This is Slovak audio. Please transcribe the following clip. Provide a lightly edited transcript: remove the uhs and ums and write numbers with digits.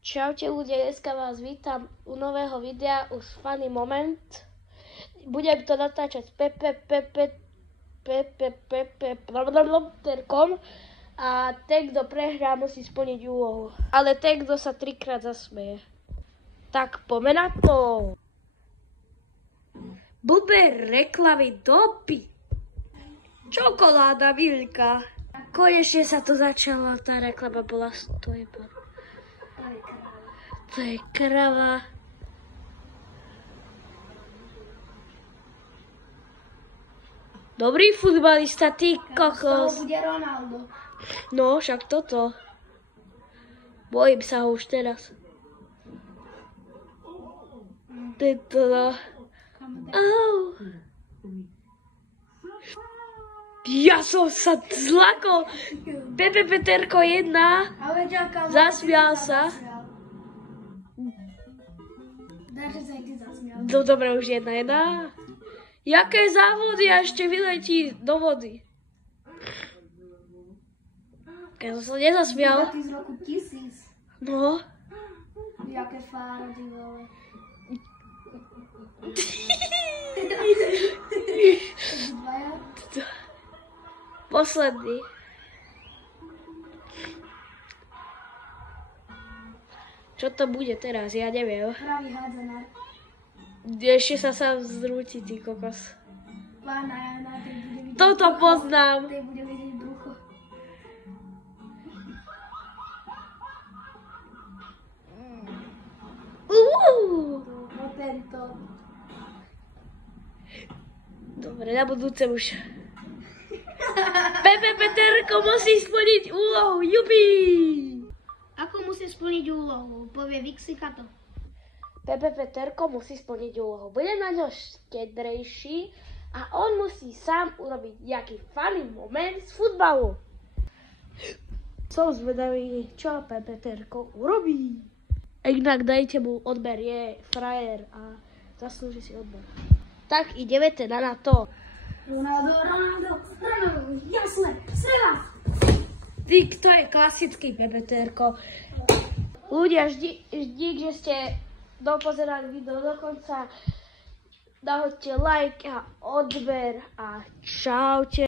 Čaute ľudia, dneska vás vítam u nového videa už Funny Moment. Budem to natáčať s Terkom a ten, kto prehrá, musí splniť úlohu. Ale ten, kto sa 3-krát zasmeje. Tak poďme na to. Blbé reklamy dopy. Čokoláda Vilka. Konečne sa to začalo, tá reklama bola 100 €. To je krava. Dobrý futbalista, ty kokos. Z toho bude Ronaldo. No, však toto. Bojím sa ho už teraz. Tento, no. Au. Ja som sa zlakol. Pepe Peterko 1. Ale čakám. Zasmial sa. Dáže sa aj ty zasmial. No dobre, už 1-1. Jaké závody a ešte vyletí do vody. Keď som sa nezasmial. Ty z roku 1000. No. Jaké fára, ty vole. Dvaja. Posledný. Čo to bude teraz? Ja neviem. Pravý hádzanár. Ešte sa sám zrúti, ty kokos. Pána Jana, tej bude vidieť. Toto poznám. Tej bude vidieť brucho. No tento. Dobre, na budúce už. Pepe Peterko musí splniť úlohu, jupi! Ako musí splniť úlohu? Povie Vixika to. Pepe Peterko musí splniť úlohu. Bude na ňo štedrejší a on musí sám urobiť nejaký funny moment z futbalu. Som zvedavý, čo Pepe Peterko urobí. Inak dajte mu odber, je frajer a zaslúži si odber. Tak ideme teda na to. Ronaldo, jasné, strela! Ty, kto je klasický Pepe Peterko? Ľudia, vždy, že ste dopozerali video do konca, dajte like a odber a čaute.